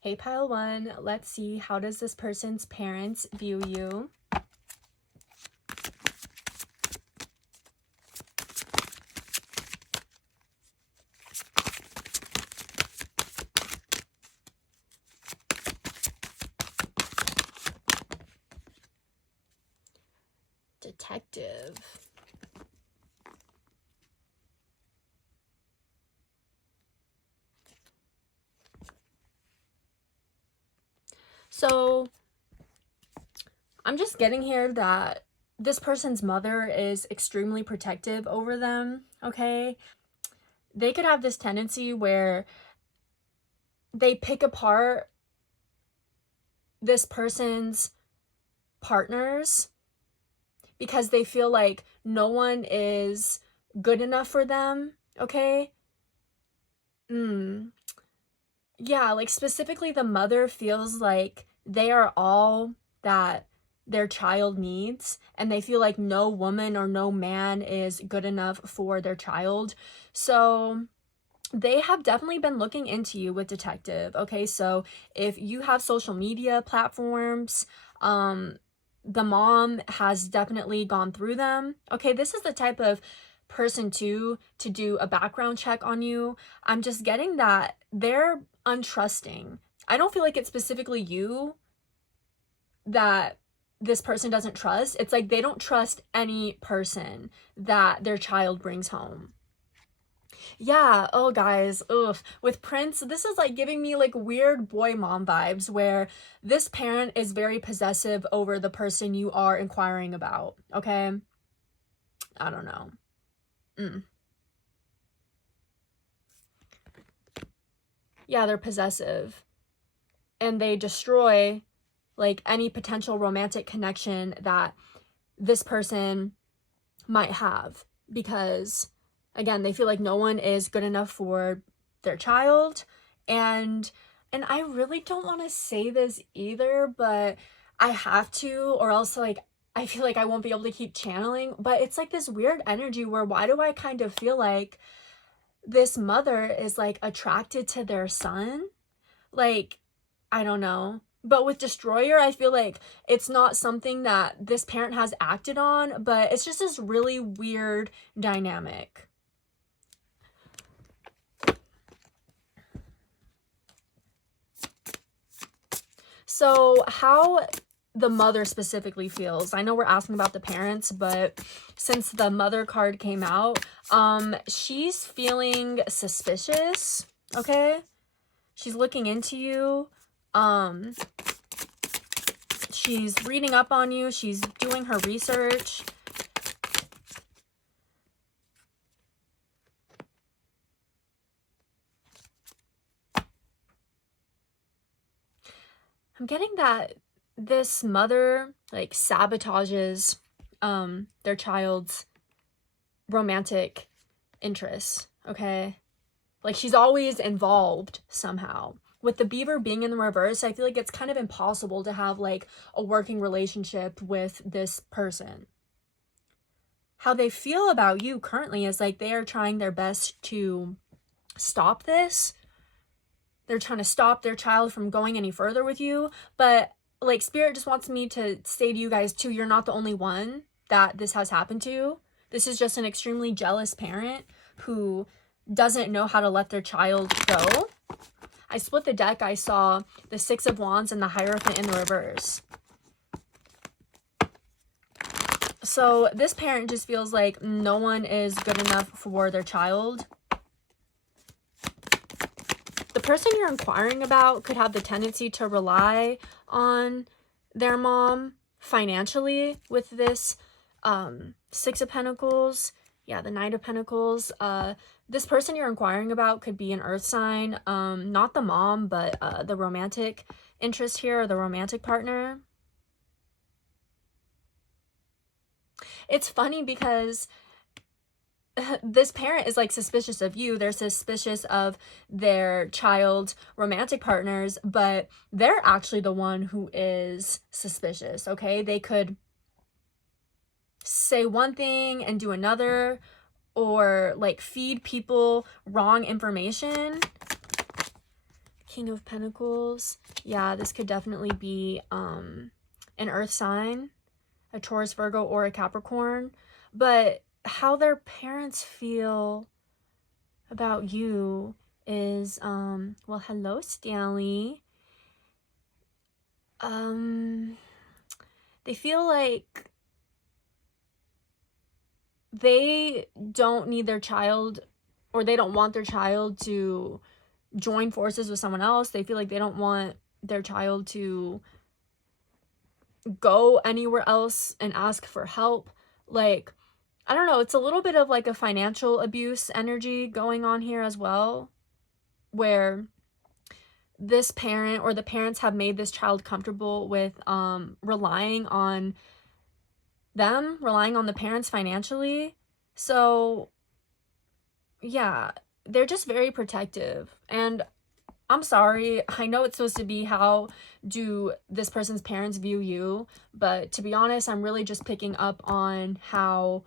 Hey, pile one, let's see, how does this person's parents view you? Detective. So I'm just getting here that this person's mother is extremely protective over them, okay? They could have this tendency where they pick apart this person's partners because they feel like no one is good enough for them, okay? Yeah, like specifically the mother feels like they are all that their child needs, and they feel like no woman or no man is good enough for their child. So they have definitely been looking into you with detective, okay? So if you have social media platforms, the mom has definitely gone through them, okay? This is the type of person too to do a background check on you. I'm just getting that they're untrusting. I don't feel like it's specifically you that this person doesn't trust. It's like they don't trust any person that their child brings home. Yeah, oh guys, ugh. With Prince, this is like giving me like weird boy mom vibes where this parent is very possessive over the person you are inquiring about, okay? I don't know. Yeah, they're possessive. And they destroy like any potential romantic connection that this person might have because again, they feel like no one is good enough for their child. And I really don't want to say this either, but I have to, or else like I feel like I won't be able to keep channeling. But it's like this weird energy where why do I kind of feel like this mother is like attracted to their son? Like, I don't know. But with Destroyer, I feel like it's not something that this parent has acted on, but it's just this really weird dynamic. So how the mother specifically feels. I know we're asking about the parents, but since the mother card came out, she's feeling suspicious, okay? She's looking into you. She's reading up on you. She's doing her research. I'm getting that this mother like sabotages their child's romantic interests, okay? Like she's always involved somehow. With the beaver being in the reverse, I feel like it's kind of impossible to have like a working relationship with this person. How they feel about you currently is like they are trying their best to stop this. They're trying to stop their child from going any further with you. But like Spirit just wants me to say to you guys too, you're not the only one that this has happened to. This is just an extremely jealous parent who doesn't know how to let their child go. I split the deck. I saw the Six of Wands and the Hierophant in the reverse. So this parent just feels like no one is good enough for their child. The person you're inquiring about could have the tendency to rely on their mom financially with this Six of Pentacles. Yeah, the Knight of Pentacles. This person you're inquiring about could be an earth sign, not the mom, but the romantic interest here, or the romantic partner. It's funny because this parent is like suspicious of you. They're suspicious of their child's romantic partners, but they're actually the one who is suspicious, okay? They could say one thing and do another, or like feed people wrong information. King of Pentacles. Yeah, this could definitely be an earth sign, a Taurus, Virgo, or a Capricorn. But how their parents feel about you is, well, hello, Stanley. They feel like they don't need their child, or they don't want their child to join forces with someone else. They feel like they don't want their child to go anywhere else and ask for help. Like, I don't know, it's a little bit of like a financial abuse energy going on here as well, where this parent or the parents have made this child comfortable with relying on them, relying on the parents financially. So yeah, they're just very protective. And I'm sorry, I know it's supposed to be how do this person's parents view you, but to be honest, I'm really just picking up on how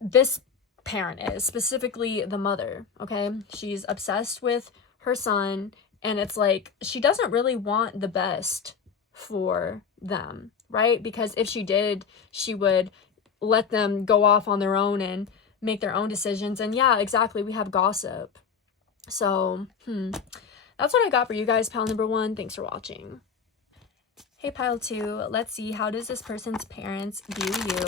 this parent is, specifically the mother, okay? She's obsessed with her son, and it's like she doesn't really want the best for them, right? Because if she did, she would let them go off on their own and make their own decisions. And yeah, exactly, we have gossip. So that's what I got for you guys, pile number 1. Thanks for watching. Hey, pile 2, let's see, how does this person's parents view you?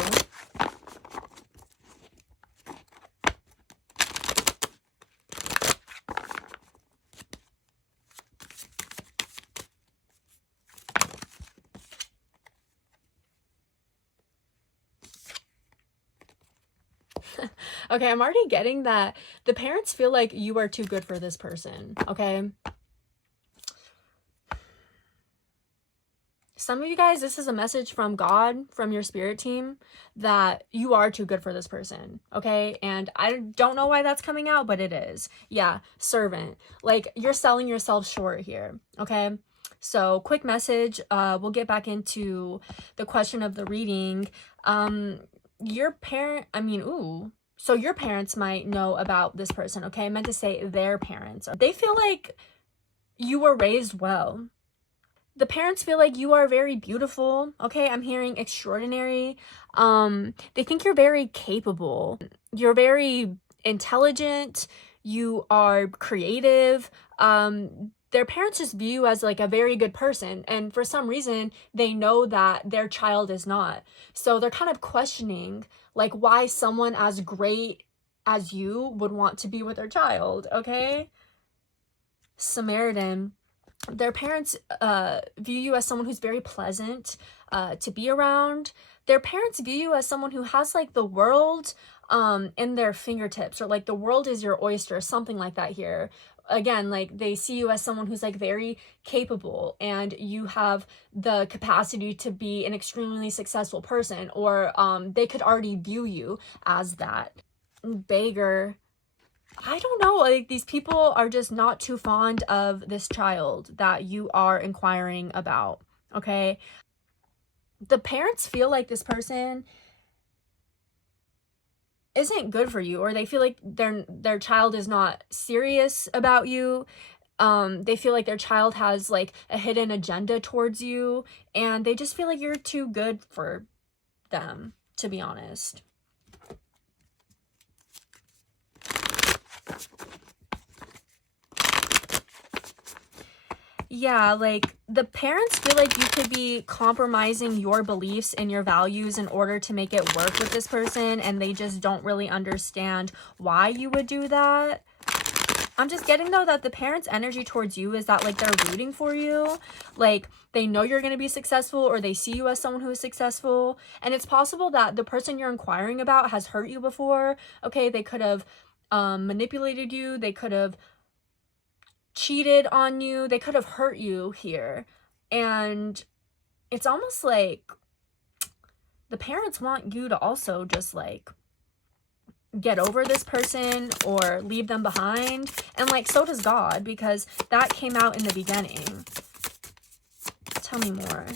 Okay, I'm already getting that the parents feel like you are too good for this person, okay? Some of you guys, this is a message from God, from your spirit team, that you are too good for this person, okay? And I don't know why that's coming out, but it is. Yeah, servant. Like, you're selling yourself short here, okay? So, quick message. We'll get back into the question of the reading. Your parent, so your parents might know about this person, okay? I meant to say their parents. They feel like you were raised well. The parents feel like you are very beautiful, okay? I'm hearing extraordinary. They think you're very capable. You're very intelligent. You are creative. Their parents just view you as like a very good person, and for some reason they know that their child is not. So they're kind of questioning like why someone as great as you would want to be with their child, okay? Samaritan. Their parents view you as someone who's very pleasant to be around. Their parents view you as someone who has like the world in their fingertips, or like the world is your oyster, something like that here. Again, like they see you as someone who's like very capable, and you have the capacity to be an extremely successful person, or they could already view you as that. Beggar. I don't know, like these people are just not too fond of this child that you are inquiring about, okay? The parents feel like this person isn't good for you, or they feel like their child is not serious about you. They feel like their child has like a hidden agenda towards you, and they just feel like you're too good for them, to be honest. Yeah, like the parents feel like you could be compromising your beliefs and your values in order to make it work with this person, and they just don't really understand why you would do that. I'm just getting, though, that the parents' energy towards you is that, like, they're rooting for you. Like, they know you're going to be successful, or they see you as someone who is successful. And it's possible that the person you're inquiring about has hurt you before. Okay, they could have manipulated you. They could have cheated on you. They could have hurt you here. And it's almost like the parents want you to also just, like, get over this person or leave them behind. And, like, so does God, because that came out in the beginning. Tell me more.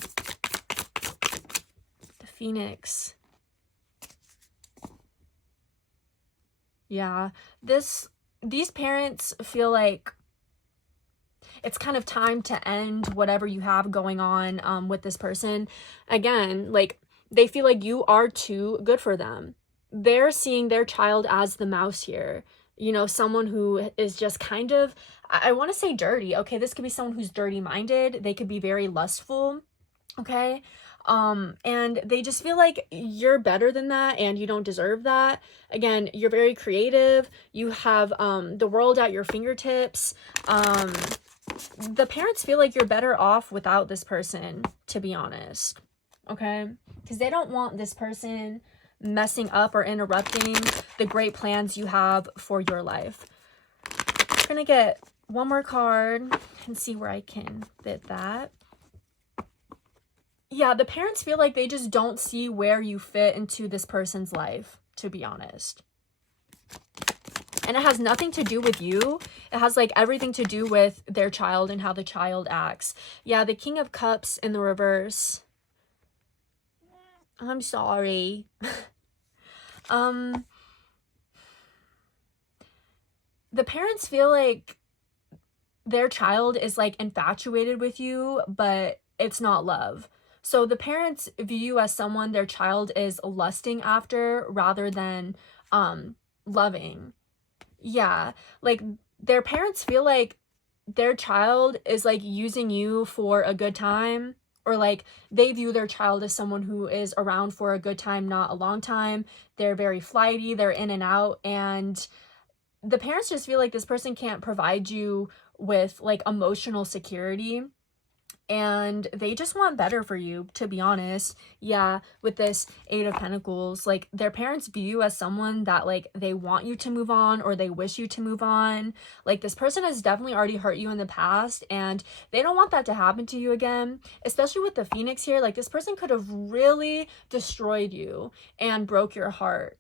The Phoenix. Yeah, these parents feel like it's kind of time to end whatever you have going on with this person. Again, like, they feel like you are too good for them. They're seeing their child as the mouse here. You know, someone who is just kind of, I want to say dirty. Okay, this could be someone who's dirty-minded. They could be very lustful. Okay? And they just feel like you're better than that and you don't deserve that. Again, you're very creative. You have the world at your fingertips. The parents feel like you're better off without this person, to be honest. Okay? Because they don't want this person messing up or interrupting the great plans you have for your life. I'm gonna get one more card and see where I can fit that. Yeah, the parents feel like they just don't see where you fit into this person's life, to be honest. And it has nothing to do with you. It has, like, everything to do with their child and how the child acts. Yeah, the King of Cups in the reverse. I'm sorry. The parents feel like their child is, like, infatuated with you, but it's not love. So the parents view you as someone their child is lusting after rather than loving. Yeah, like, their parents feel like their child is, like, using you for a good time, or, like, they view their child as someone who is around for a good time, not a long time. They're very flighty, they're in and out, and the parents just feel like this person can't provide you with, like, emotional security, and they just want better for you, to be honest. Yeah, with this Eight of Pentacles, like, their parents view you as someone that, like, they want you to move on, or they wish you to move on. Like, this person has definitely already hurt you in the past, and they don't want that to happen to you again. Especially with the Phoenix here, like, this person could have really destroyed you and broke your heart.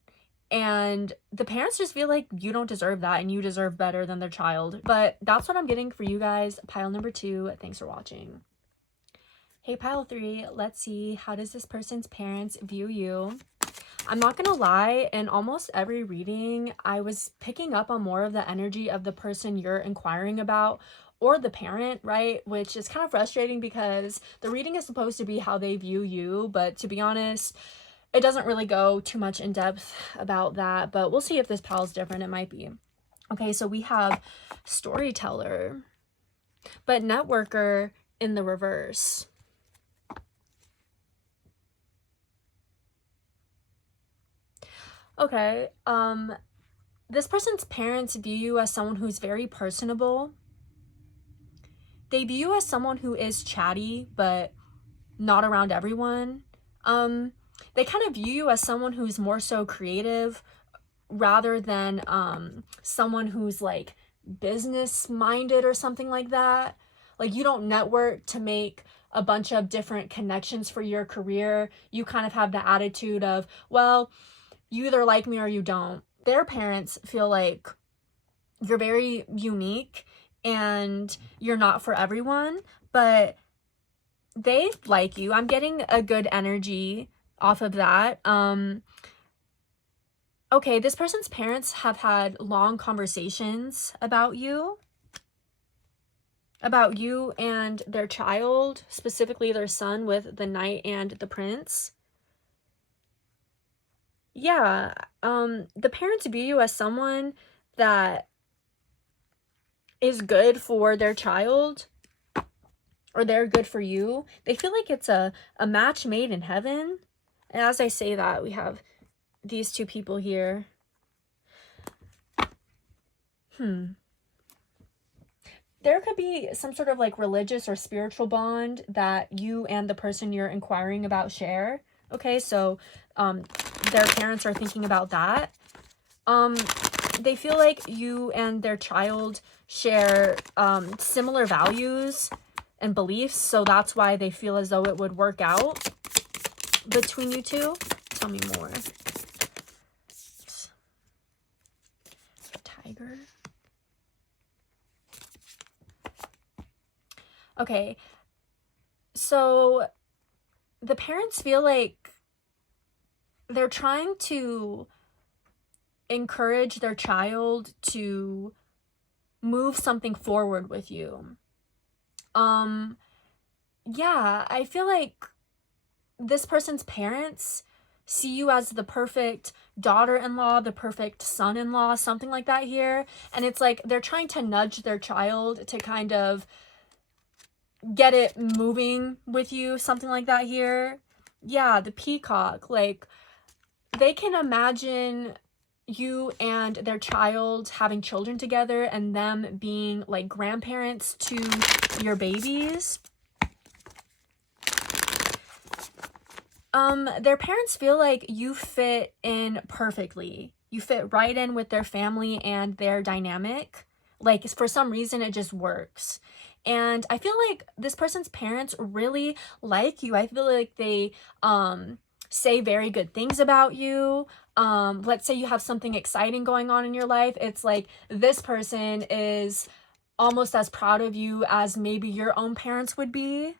And the parents just feel like you don't deserve that and you deserve better than their child. But that's what I'm getting for you guys. Pile number 2. Thanks for watching. Hey, pile 3, let's see, how does this person's parents view you? I'm not gonna lie, in almost every reading, I was picking up on more of the energy of the person you're inquiring about, or the parent, right? Which is kind of frustrating because the reading is supposed to be how they view you, but to be honest, it doesn't really go too much in depth about that, but we'll see if this pile's different. It might be. Okay, so we have storyteller, but networker in the reverse. Okay, this person's parents view you as someone who's very personable. They view you as someone who is chatty, but not around everyone. They kind of view you as someone who's more so creative rather than someone who's, like, business minded or something like that. Like, you don't network to make a bunch of different connections for your career. You kind of have the attitude of, well, you either like me or you don't. Their parents feel like you're very unique and you're not for everyone, but they like you. I'm getting a good energy off of that. Okay, this person's parents have had long conversations about you and their child, specifically their son with the Knight and the Prince. Yeah, the parents view you as someone that is good for their child, or they're good for you. They feel like it's a match made in heaven. And as I say that, we have these two people here. there could be some sort of like religious or spiritual bond that you and the person you're inquiring about share. Okay, so their parents are thinking about that. They feel like you and their child share similar values and beliefs, so that's why they feel as though it would work out between you two. Tell me more. Tiger. Okay, so the parents feel like they're trying to encourage their child to move something forward with you. Yeah, I feel like this person's parents see you as the perfect daughter-in-law, the perfect son-in-law, something like that here. And it's like they're trying to nudge their child to kind of get it moving with you, something like that here. Yeah, the peacock, like they can imagine you and their child having children together and them being like grandparents to your babies. Their parents feel like you fit in perfectly. You fit right in with their family and their dynamic. Like, for some reason, it just works. And I feel like this person's parents really like you. I feel like they say very good things about you. Let's say you have something exciting going on in your life. It's like this person is almost as proud of you as maybe your own parents would be.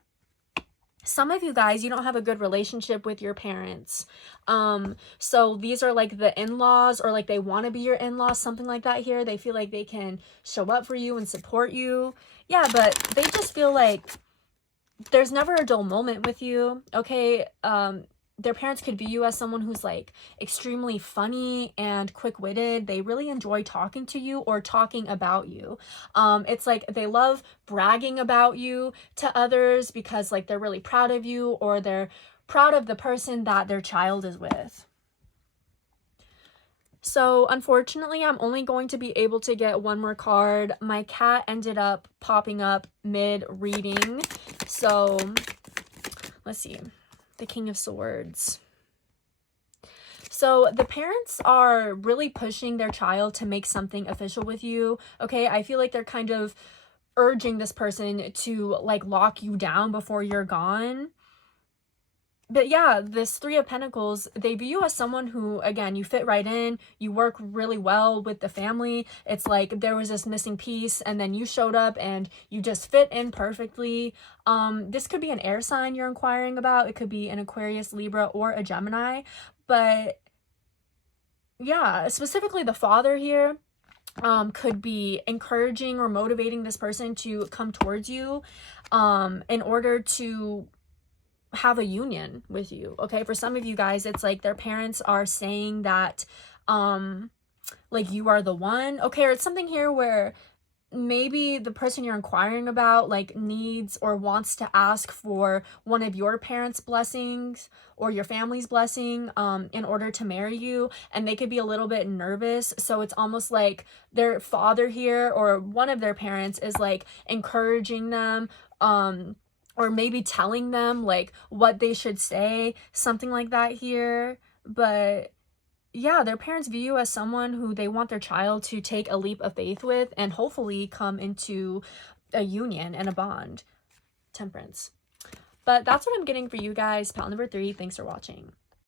Some of you guys, you don't have a good relationship with your parents. So these are like the in-laws, or like they want to be your in-laws, something like that here. They feel like they can show up for you and support you. Yeah, but they just feel like there's never a dull moment with you. Okay, their parents could view you as someone who's like extremely funny and quick-witted. They really enjoy talking to you or talking about you. It's like they love bragging about you to others because like they're really proud of you, or they're proud of the person that their child is with. So unfortunately, I'm only going to be able to get one more card. My cat ended up popping up mid-reading. So let's see. The King of Swords. So the parents are really pushing their child to make something official with you. Okay, I feel like they're kind of urging this person to like lock you down before you're gone. But yeah, this Three of Pentacles, they view you as someone who, again, you fit right in, you work really well with the family. It's like there was this missing piece and then you showed up and you just fit in perfectly. This could be an air sign you're inquiring about. It could be an Aquarius, Libra, or a Gemini. But yeah, specifically the father here could be encouraging or motivating this person to come towards you in order to have a union with you. Okay, for some of you guys, it's like their parents are saying that like you are the one. Okay, or it's something here where maybe the person you're inquiring about like needs or wants to ask for one of your parents' blessings or your family's blessing in order to marry you, and they could be a little bit nervous. So it's almost like their father here or one of their parents is like encouraging them or maybe telling them like what they should say, something like that here. But yeah, their parents view you as someone who they want their child to take a leap of faith with and hopefully come into a union and a bond. Temperance. But that's what I'm getting for you guys. Pal number 3, thanks for watching.